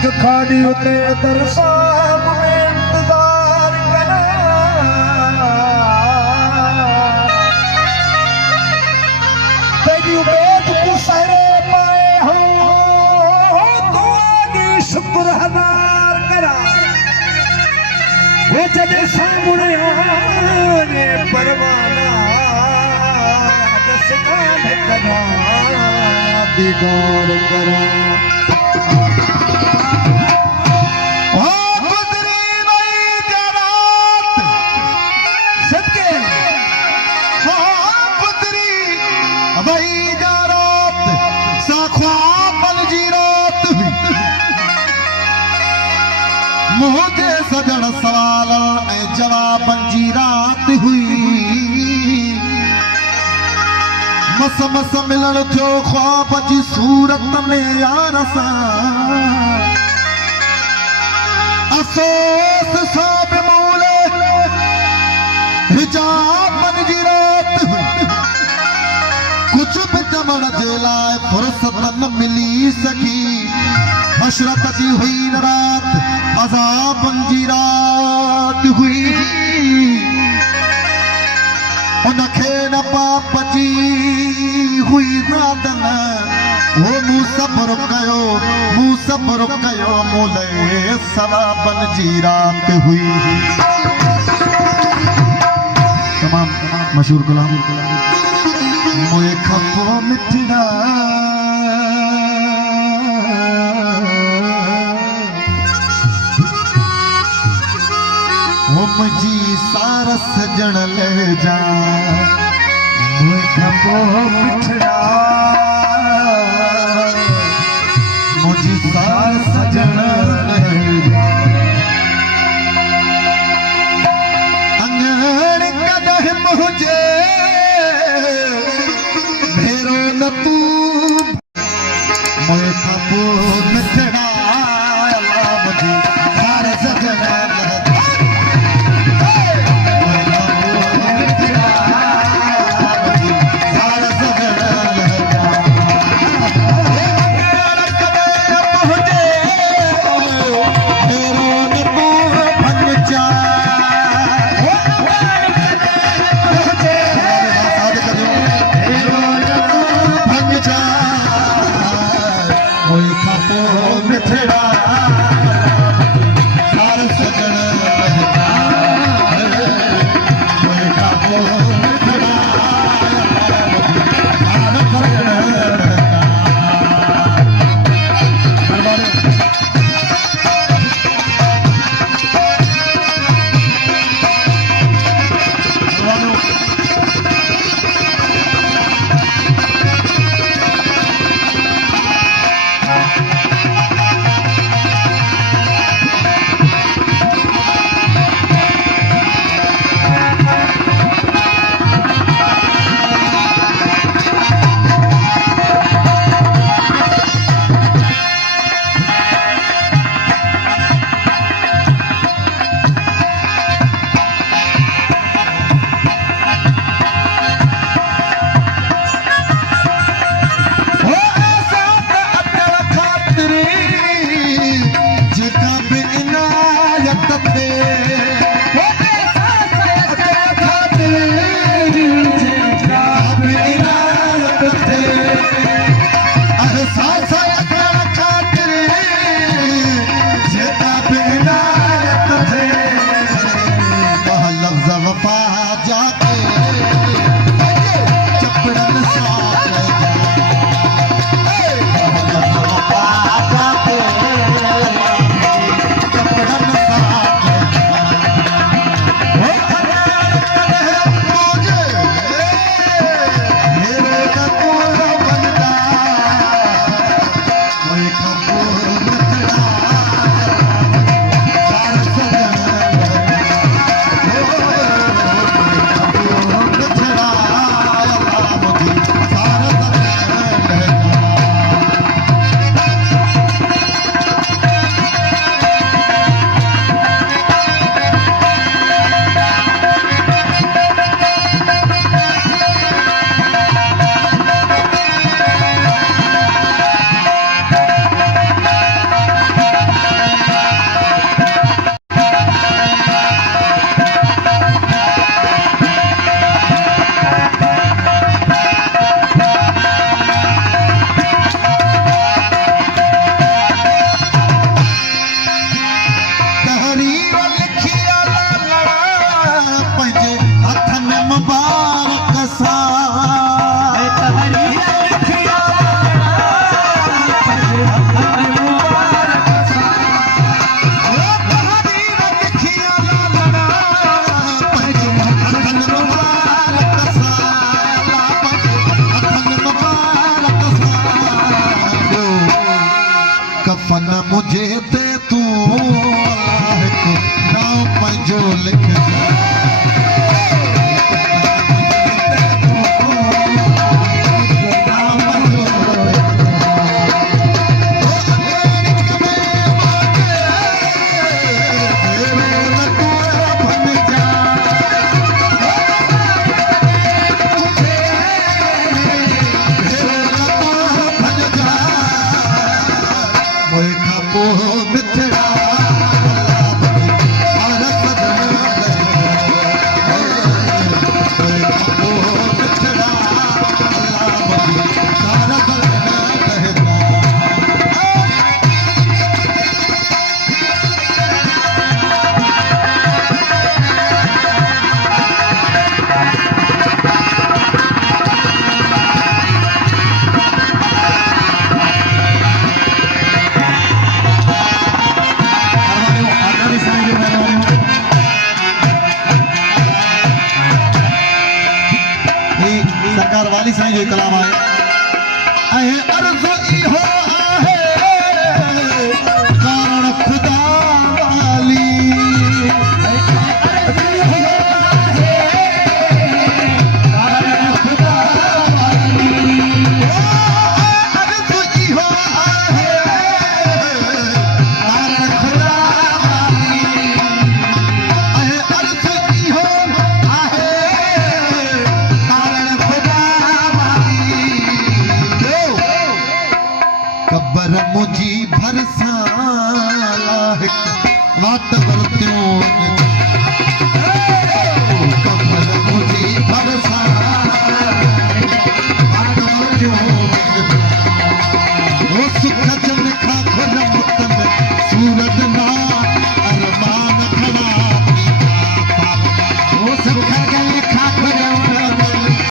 खाड़ी उते दरसाम में इंतजार करा तेरी बेद को सहरे पाए हो तो आगे शुक्र हजार करा वो जब सामने आने परवाना दसकान करा दीदार करा मुझे सजण सवाल जवाब जी रात हुई मस मस मिलन थियो ख्वाब जी सूरत में यार सा अफसोस सब मूले हिजाब जी रात हुई कुछ भी चमन जे लाए फुर्सत न मिली सकी हशरत जी हुई न रात अज़ाब जी रात हुई उनखे न पाप जी हुई रादन वो मूं सब्र कयो मोले सवाबन जी रात हुई तमाम मशहूर गुलाम मोए खपो मिठड़ा मुझी सारस जण ले जा खपो मिठड़ा मुझी सारस जण ले जा अंगड़ कदह मुझे भेरो न तू मोए खपो मिठड़ा मुझी सारस जण ले जा सरकार वाली साईं जो कलाम आहे ऐं अर्ज़ इहो आहे कारण खुदा वाली कब्र मुझी भर